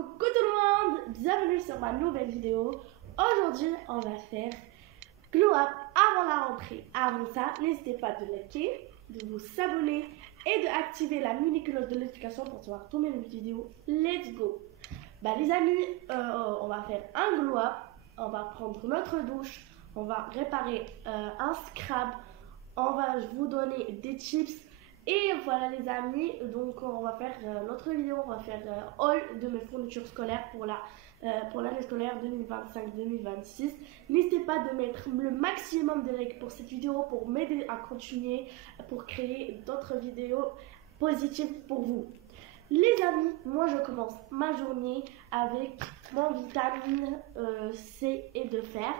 Coucou tout le monde, bienvenue sur ma nouvelle vidéo. Aujourd'hui on va faire glow up avant la rentrée. Avant ça, n'hésitez pas de liker, de vous abonner et d'activer la mini cloche de notification pour voir toutes mes vidéos. Let's go. Les amis, on va faire un glow up, on va prendre notre douche, on va réparer un scrub, on va vous donner des tips. Et voilà les amis, donc on va faire notre vidéo, on va faire haul de mes fournitures scolaires pour l'année scolaire 2025-2026. N'hésitez pas de mettre le maximum de likes pour cette vidéo pour m'aider à continuer, pour créer d'autres vidéos positives pour vous. Les amis, moi je commence ma journée avec mon vitamine C et de fer.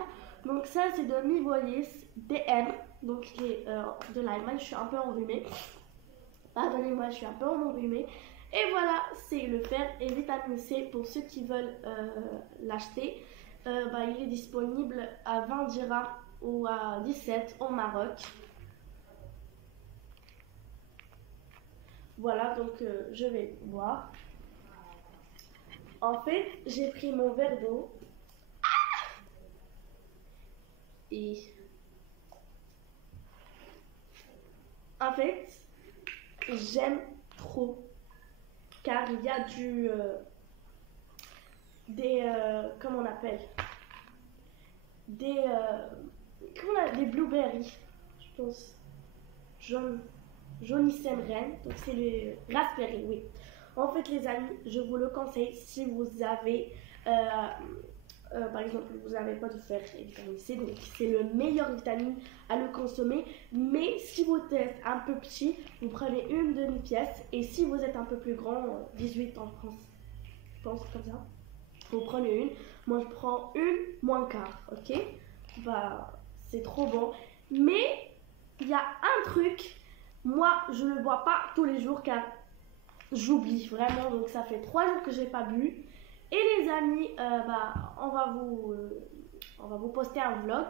Donc ça c'est de Mivolis DM, donc qui est de l'Allemagne, je suis un peu enrhumée. Pardonnez-moi, je suis un peu enrhumée. Et voilà, c'est le fer et vitamine C pour ceux qui veulent l'acheter. Il est disponible à 20 dirhams ou à 17 au Maroc. Voilà, donc je vais boire. En fait, j'ai pris mon verre d'eau. Et en fait, j'aime trop car il y a comment on appelle des blueberries, je pense jaunissem reine, donc c'est les raspberries, oui. En fait les amis, je vous le conseille si vous avez par exemple, vous n'avez pas de fer et vitamine C, donc c'est le meilleur vitamine à le consommer. Mais si vous êtes un peu petit, vous prenez une demi-pièce. Et si vous êtes un peu plus grand, 18 en France, je pense comme ça, vous prenez une. Moi, je prends une moins quart, ok? C'est trop bon. Mais il y a un truc, moi, je ne le bois pas tous les jours car j'oublie vraiment. Donc ça fait 3 jours que je n'ai pas bu. Et les amis, on va vous poster un vlog.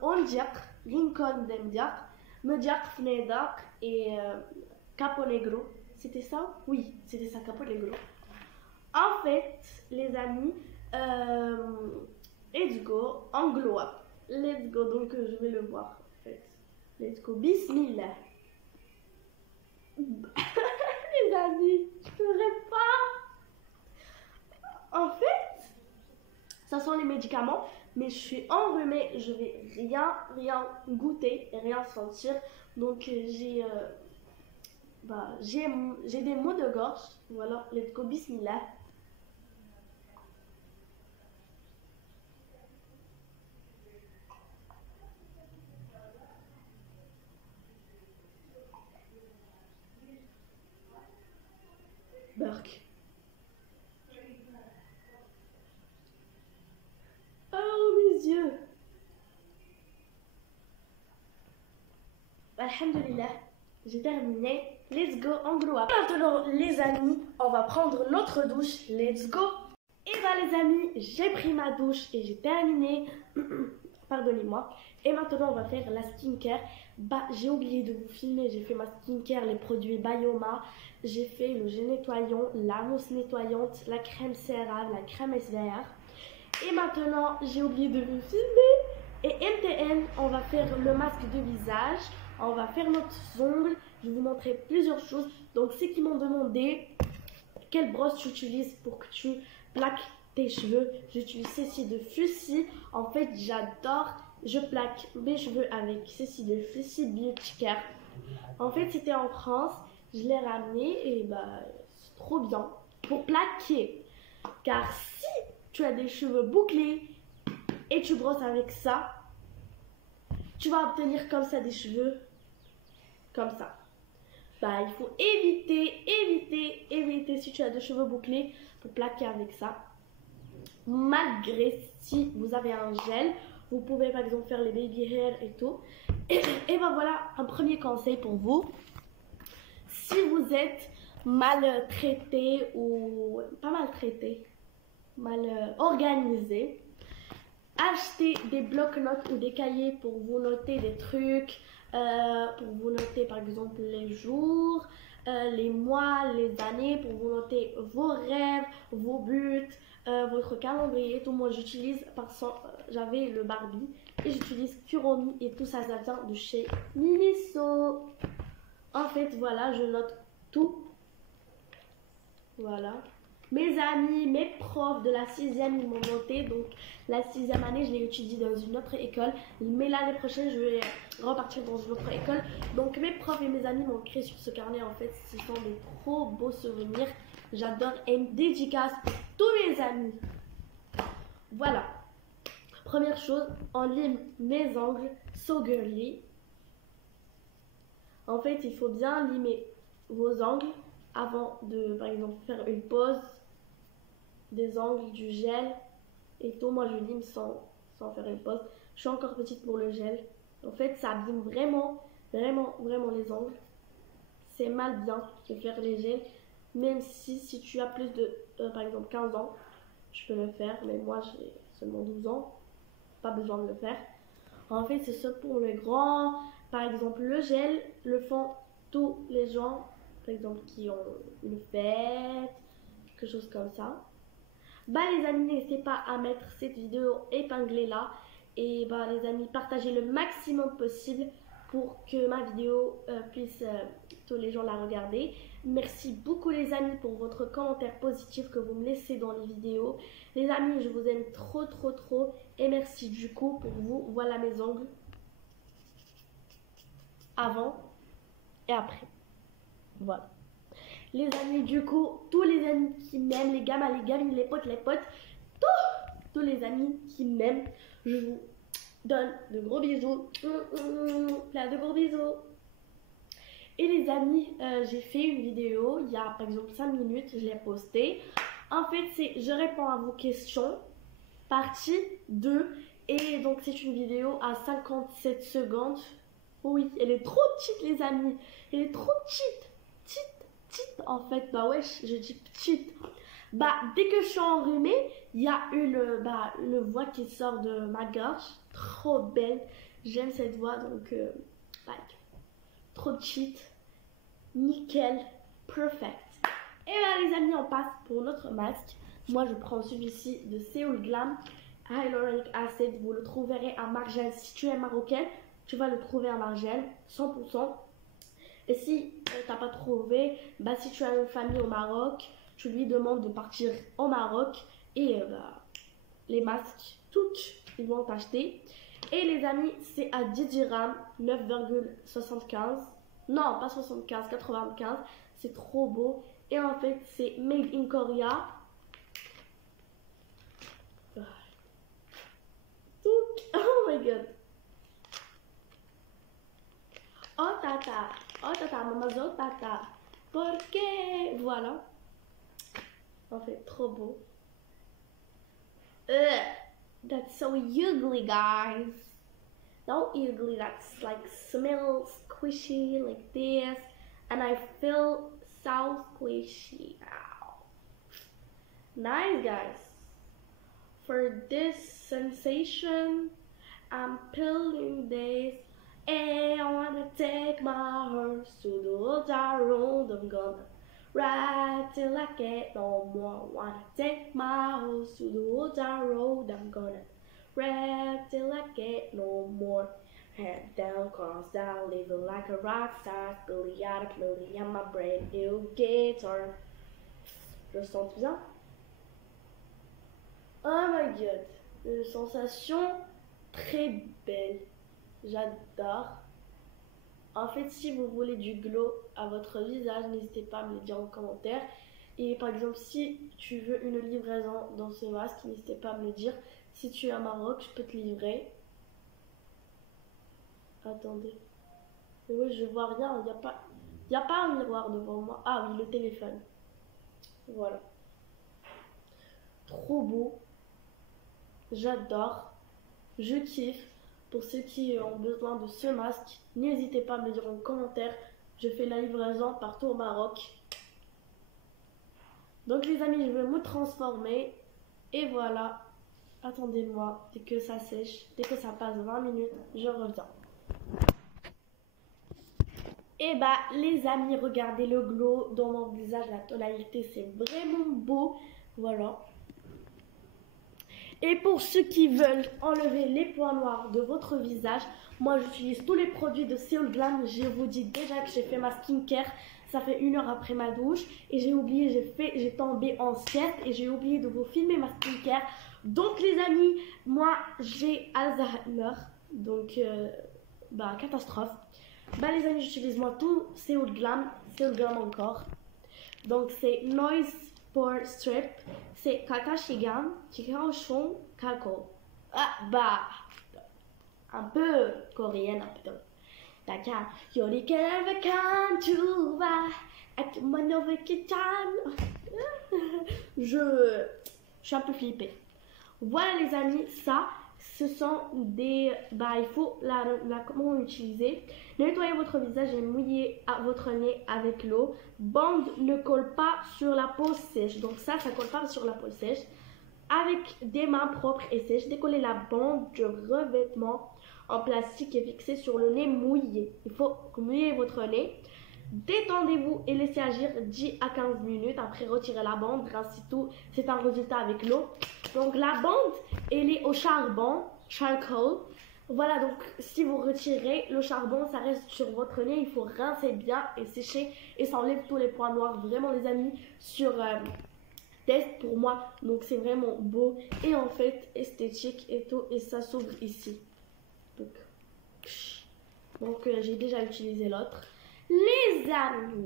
On dit Lincoln Demdiak, Mediak Fnedak et Capo Negro. C'était ça? Oui, c'était ça, Capo Negro. En fait, les amis, let's go, en glow up. Let's go, donc je vais le voir. En fait. Let's go, bismillah. Les amis, je pleurais pas. En fait, ça sont les médicaments, mais je suis enrhumée, je vais rien goûter et rien sentir. Donc j'ai des maux de gorge. Voilà, let's go, bismillah. Burk. Alhamdulillah, j'ai terminé. Let's go en glow up. Maintenant les amis, on va prendre notre douche. Let's go. Et les amis, j'ai pris ma douche et j'ai terminé. Pardonnez-moi. Et maintenant on va faire la skincare. J'ai oublié de vous filmer. J'ai fait ma skincare, les produits Bioma. J'ai fait le gel nettoyant, la mousse nettoyante, la crème CeraVe, la crème SVR. Et maintenant j'ai oublié de vous filmer. Et MTN, on va faire le masque de visage, on va faire notre ongles, je vais vous montrer plusieurs choses. Donc ceux qui m'ont demandé quelle brosse j'utilise pour que tu plaques tes cheveux, j'utilise celle-ci de Fussy. En fait j'adore, je plaque mes cheveux avec celle-ci de Fussy Beauty Care. En fait c'était en France, je l'ai ramené et c'est trop bien pour plaquer. Car si tu as des cheveux bouclés et tu brosses avec ça, tu vas obtenir comme ça des cheveux comme ça. Il faut éviter si tu as des cheveux bouclés pour plaquer avec ça. Malgré si vous avez un gel, vous pouvez par exemple faire les baby hair et tout. Et voilà un premier conseil pour vous. Si vous êtes maltraité ou pas maltraité, mal organisé, achetez des blocs-notes ou des cahiers pour vous noter des trucs, pour vous noter par exemple les jours, les mois, les années pour vous noter vos rêves, vos buts, votre calendrier. Tout moi j'utilise j'avais le Barbie et j'utilise Kuromi et tout ça, ça vient de chez Miniso. En fait, voilà, je note tout. Voilà. Mes amis, mes profs de la 6e, ils m'ont noté. Donc, la 6e année, je l'ai étudié dans une autre école. Mais l'année prochaine, je vais repartir dans une autre école. Donc, mes profs et mes amis m'ont créé sur ce carnet. En fait, ce sont des trop beaux souvenirs. J'adore et une dédicace pour tous mes amis. Voilà. Première chose, on lime mes ongles So Girly. En fait, il faut bien limer vos ongles avant de, par exemple, faire une pause, des ongles, du gel et tout. Moi, je lime sans faire une pause. Je suis encore petite pour le gel. En fait, ça abîme vraiment les ongles. C'est mal bien de faire les gels. Même si tu as plus de, par exemple, 15 ans, je peux le faire. Mais moi, j'ai seulement 12 ans. Pas besoin de le faire. En fait, c'est ça pour les grands. Par exemple, le gel le font tous les gens, par exemple, qui ont une fête, quelque chose comme ça. Bah les amis, n'hésitez pas à mettre cette vidéo épinglée là. Et bah les amis, partagez le maximum possible pour que ma vidéo puisse tous les gens la regarder. Merci beaucoup les amis pour votre commentaire positif que vous me laissez dans les vidéos. Les amis, je vous aime trop. Et merci du coup pour vous. Voilà mes ongles. Avant et après. Voilà. Les amis, du coup, tous les amis qui m'aiment, les gamins, les gamines, les potes, tous les amis qui m'aiment, je vous donne de gros bisous. Plein de gros bisous. Et les amis, j'ai fait une vidéo il y a par exemple 5 minutes, je l'ai postée. En fait, c'est je réponds à vos questions, partie 2. Et donc, c'est une vidéo à 57 secondes. Oui, elle est trop petite, les amis. Elle est trop petite. Petite, en fait. Bah ouais, je dis petite. Bah, dès que je suis enrhumée, il y a une voix qui sort de ma gorge. Trop belle. J'aime cette voix, donc, trop cheat. Nickel. Perfect. Et là, les amis, on passe pour notre masque. Moi, je prends celui-ci de Seoul Glam. Hyaluronic Acid. Vous le trouverez à Margelle. Si tu es marocaine, tu vas le trouver à Margelle. 100%. Et si tu n'as pas trouvé, bah, si tu as une famille au Maroc, tu lui demandes de partir au Maroc. Et les masques, toutes, ils vont t'acheter. Et les amis, c'est à 10 dirhams, 9,75. Non, pas 75, 95. C'est trop beau. Et en fait, c'est made in Korea. Oh my god. Oh tata, maman, tata. Porque. Voilà. En fait, trop beau. That's so ugly, guys. Not ugly, that's like smells squishy like this. And I feel so squishy. Ow. Nice, guys. For this sensation, I'm peeling this. And I wanna take my horse to the old road. I'm gonna ride till I get no more. Wanna take my horse to the old road. I'm gonna ride till I get no more. Head down, cross down, living like a rock star. Billy out of Billy on my brand new guitar. Je sens bien. Oh my god, une sensation très belle. J'adore. En fait, si vous voulez du glow à votre visage, n'hésitez pas à me le dire en commentaire. Et par exemple, si tu veux une livraison dans ce masque, n'hésitez pas à me le dire. Si tu es à Maroc, je peux te livrer. Attendez. Oui, je vois rien. Il n'y a pas un miroir devant moi. Ah oui, le téléphone. Voilà. Trop beau. J'adore. Je kiffe. Pour ceux qui ont besoin de ce masque, n'hésitez pas à me le dire en commentaire. Je fais la livraison partout au Maroc. Donc les amis, je vais me transformer. Et voilà. Attendez-moi. Dès que ça sèche, dès que ça passe 20 minutes, je reviens. Et bah les amis, regardez le glow dans mon visage, la tonalité c'est vraiment beau, voilà. Et pour ceux qui veulent enlever les points noirs de votre visage, moi j'utilise tous les produits de Seoul Glam. Je vous dis déjà que j'ai fait ma skincare, ça fait 1 heure après ma douche. Et j'ai oublié, j'ai tombé en sieste et j'ai oublié de vous filmer ma skincare. Donc les amis, moi j'ai Alzheimer, donc bah catastrophe. Bah les amis, j'utilise moi tout Seoul Glam encore. Donc c'est Noise Pore Strip, c'est Kakashigan, Chikaoshon Kako. Ah bah, un peu coréenne un peu. D'accord. Yori kan tu vas je suis un peu flippée. Voilà les amis, ça ce sont des, bah il faut comment l'utiliser. Nettoyez votre visage et mouillez votre nez avec l'eau. Bande ne colle pas sur la peau sèche, donc ça colle pas sur la peau sèche. Avec des mains propres et sèches, décollez la bande de revêtement en plastique et fixée sur le nez mouillé. Il faut mouiller votre nez. Détendez-vous et laissez agir 10 à 15 minutes. Après, retirez la bande, rincez tout. C'est un résultat avec l'eau. Donc, la bande, elle est au charbon, charcoal. Voilà, donc si vous retirez le charbon, ça reste sur votre nez. Il faut rincer bien et sécher. Et ça enlève tous les points noirs. Vraiment, les amis, sur test pour moi. Donc, c'est vraiment beau. Et en fait, esthétique et tout. Et ça s'ouvre ici. Donc j'ai déjà utilisé l'autre. Les amis,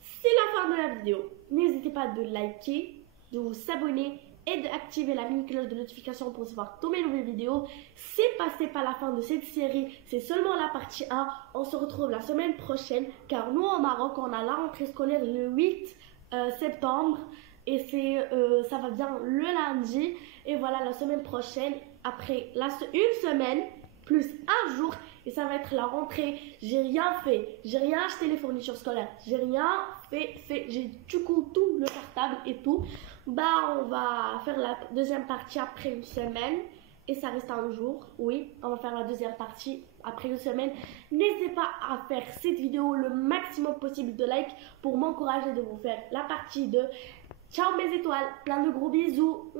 c'est la fin de la vidéo. N'hésitez pas de liker, de vous abonner et d'activer la mini cloche de notification pour recevoir toutes mes nouvelles vidéos. C'est passé par la fin de cette série. C'est seulement la partie 1. On se retrouve la semaine prochaine. Car nous, au Maroc, on a la rentrée scolaire le 8 septembre. Et ça va bien le lundi. Et voilà, la semaine prochaine, après une semaine, plus un jour, et ça va être la rentrée. J'ai rien fait, j'ai rien acheté les fournitures scolaires, j'ai rien fait, j'ai du coup tout le cartable et tout. Bah on va faire la deuxième partie après une semaine et ça reste un jour. Oui, on va faire la deuxième partie après une semaine. N'hésitez pas à faire cette vidéo le maximum possible de likes pour m'encourager de vous faire la partie 2. Ciao mes étoiles, plein de gros bisous.